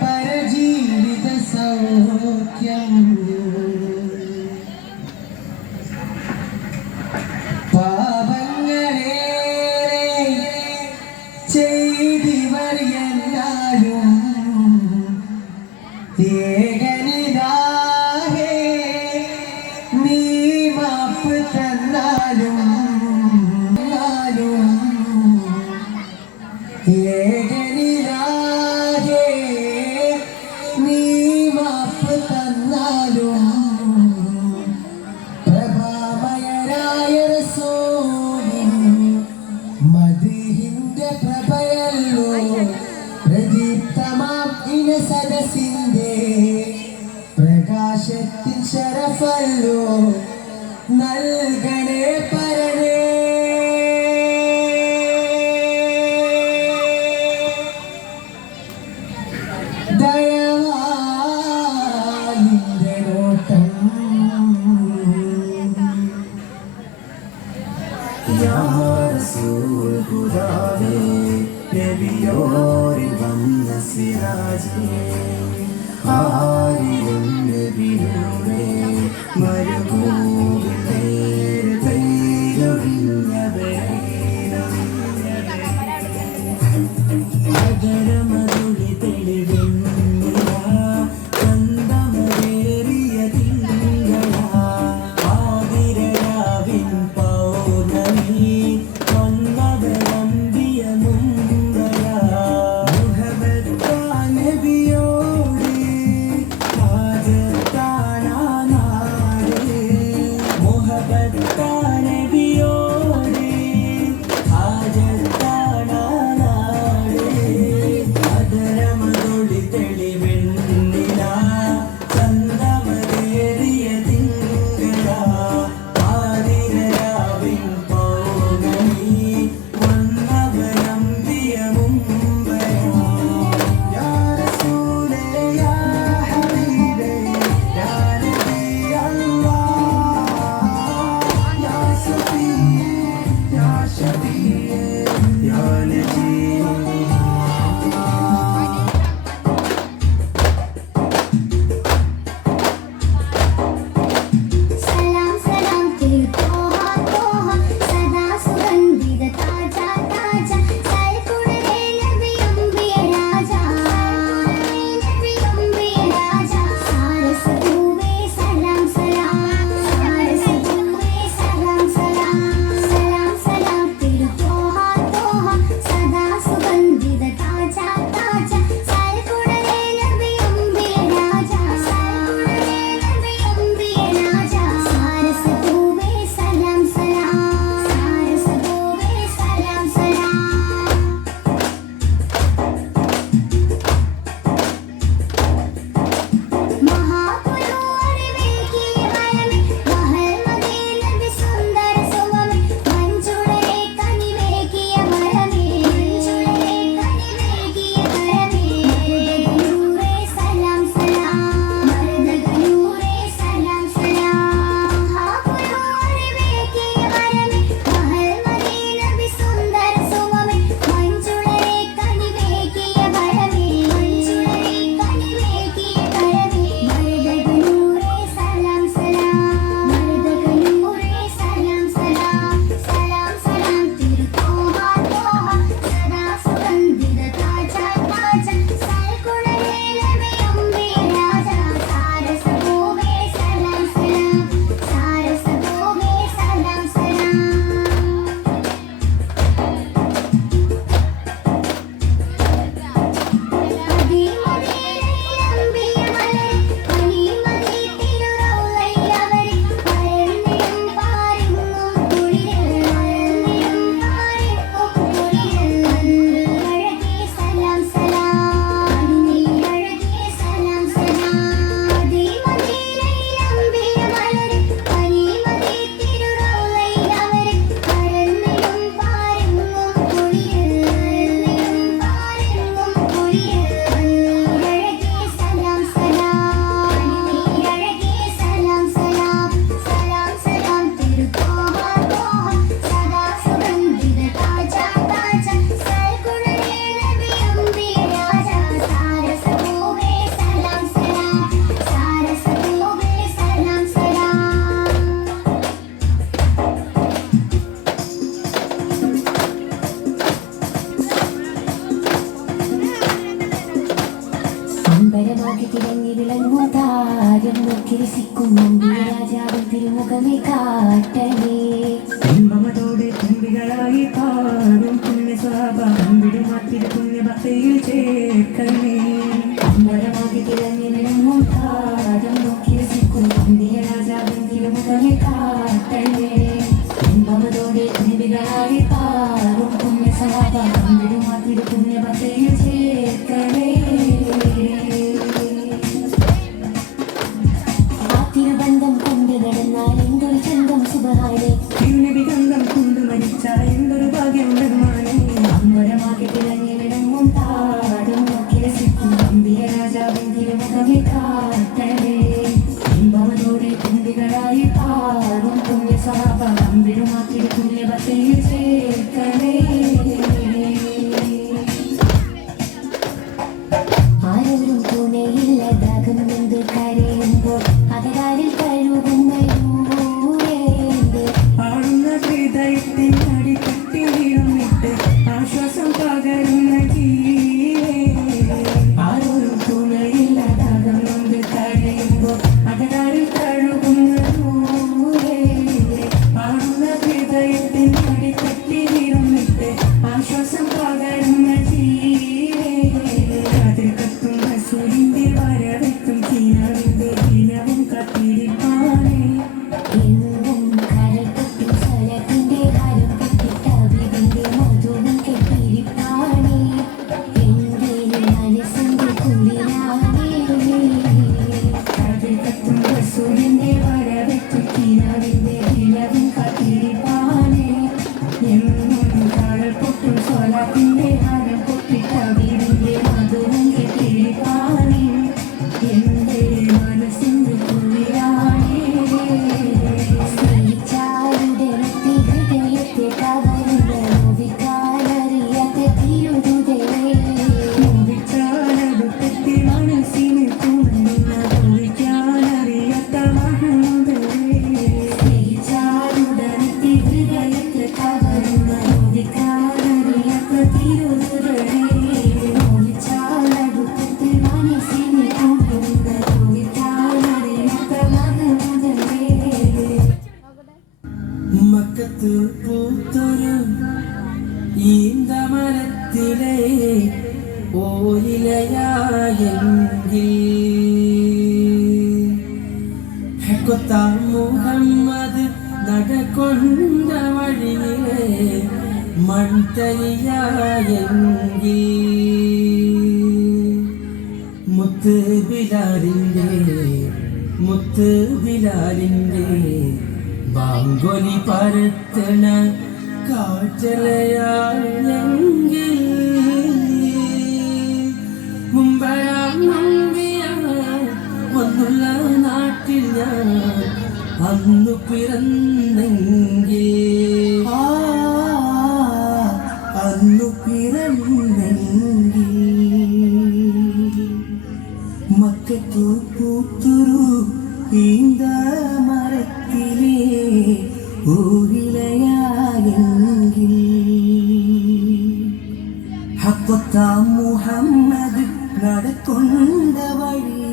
പരജീവിത സൗഖ്യം ചെയ്തിവർ എന്നാലും ഏകനിതാഹേ നീ മാപ്പ് തന്നാലും ഏകനിതാഹേ നീ മാപ്പ് തന്നാലും പ്രഭാമയരായ റസൂലിൻ മദീഹിന്റെ പ്രഭയല്ലോ പ്രദീപ്തമാം ഇന സദസിന്റെ പ്രകാശത്തിൻ ശരഫല്ലോ നൽകണേ പരനേ ദയവാലിന്റെ നോട്ടം യാ റസൂൽ ഖുദാവേ നബിയോരിൽ വന്ന സിറാജേ ആരിലും നബിയോരേ മരുഭൂമിൽ വിലസിക്കും നമ്പിയ രാജാവിൻ തിരുമുഖമേ കാട്ടണേ. ഇമ്പമതോടെ തുമ്പികളായി പാടും പുണ്യ സ്വഭാവം വിടുമാത്തിരി പുണ്യ ഭക്തിയിൽ ചേർക്കണേ. അമ്പരമാകി തിരഞ്ഞിറങ്ങും താരം നോക്കി രസിക്കും നമ്പിയ രാജാവിൻ തിരുമുഖമേ കാട്ടണേ. ഇമ്പമതോടെ തുമ്പികളായി പാടും പുണ്യ സ്വഭാവം വിടുമാത്തിരി പുണ്യ ഭക്തിയിൽ ചേർക്കണേ. തിരുബന്ധം കൊണ്ട് നടന്നാൽ എന്തൊരു ചന്തം സുബഹാനെ. തിരുനബിഗന്ധം കൊണ്ട് മരിച്ചാൽ എന്തൊരു ഭാഗ്യം ബഹുമാനേ. അമ്പരമാകി തിരഞ്ഞിറങ്ങും താരം നോക്കി രസിക്കും നമ്പിയ രാജാവിൻ തിരുമുഖമേ കാട്ടണേ. ഇമ്പമതോടെ തുമ്പികളായി പാടും പുണ്യ സ്വഭാവം വിടുമാത്തിരി പുണ്യ ഭക്തിയിൽ ചേർക്കണേ. ആരോരും തുണയില്ലതാകും എന്ത് കരയുമ്പോൾ അകതാരിൽ കഴുകുന്നൂരേന്ത്. ആടുന്ന ഹൃദയത്തിൻ അടിത്തട്ടി വീഴുന്നിട്ട് ആശ്വാസം പകരുന്ന ജീവേ. ആരോരും തുണയില്ലതാകും എന്ത് കരയുമ്പോൾ അകതാരിൽ കഴുകുന്നൂരേന്ത്. ആടുന്ന ഹൃദയത്തിൻ അടിത്തട്ടി വീഴുന്നിട്ട് ആശ്വാസം പകരുന്ന ജീവേ. അതിൽ കത്തുന്ന സൂര്യന്റെ വരവെത്തും കിനാവിന്റെ കിനവും കത്തിരിപ്പാനേ. എന്നും കരൾ തൊട്ടും സ്വലത്തിന്റെ ഹരം കെട്ടിട്ട വിധിന്റെ മധുരം കെട്ടിരിപ്പാണേ. എന്റെ മനസ്സിന്റെ കുളിരാണേ. അതിൽ കത്തുന്ന സൂര്യന്റെ വരവെത്തും കിനാവിന്റെ കിനവും കത്തിരിപ്പാനേ. എന്നും കടൽ പൊട്ടും സ്വലത്തിന്റെ ഹരം പൊട്ടിട്ട വീടിന്റെ മധുരം കെട്ടിരിപ്പാനേ. എന്റെ മനസ്സിന്റെ കുളിരാണേ. സ്നേഹിച്ചാലുടനത്തി ഹൃദയത്തെ കവരുന്ന നോവിക്കാനറിയാത്ത തിരുതുതരേ. മോഹിച്ചാലടുത്തെത്തി മനസ്സിനെ തുണയുന്ന തോന്നിക്കാനറിയാത്ത മഹന്തരേ. സ്നേഹിച്ചാലുടനത്തി ഹൃദയത്തെ കവരുന്ന നോവിക്കാനറിയാത്ത തിരുതുതരേ. മോഹിച്ചാലടുത്തെത്തി മനസ്സിനെ തുണയുന്ന നോവിക്കാനറിയാത്ത മഹന്തരേ. മക്കത്ത് പൂത്തൊരു ഈന്തമരത്തിലെ ഓയിലയായെങ്കിൽ ഹക്കൊത്ത മുഹമ്മദ് നടക്കൊണ്ട വഴിയിലെ മൺതരിയായെങ്കിൽ മുത്ത് ബിലാലിന്റെ ബാങ്കൊലി പരത്തണ കാറ്റലയായെങ്കിൽ മുമ്പരാമ്പിയ ഒന്നുള്ള നാട്ടിൽ ഞാൻ അന്നു പിറന്നെങ്കിൽ അന്നു പിറന്നെങ്കിൽ മക്കത്തു പൂത്തുരു ഈന്ത മരത്തിലെ ഊരിലയായെങ്കിൽ ഹക്കൊത്ത മുഹമ്മദ് നടക്കൊണ്ട വഴി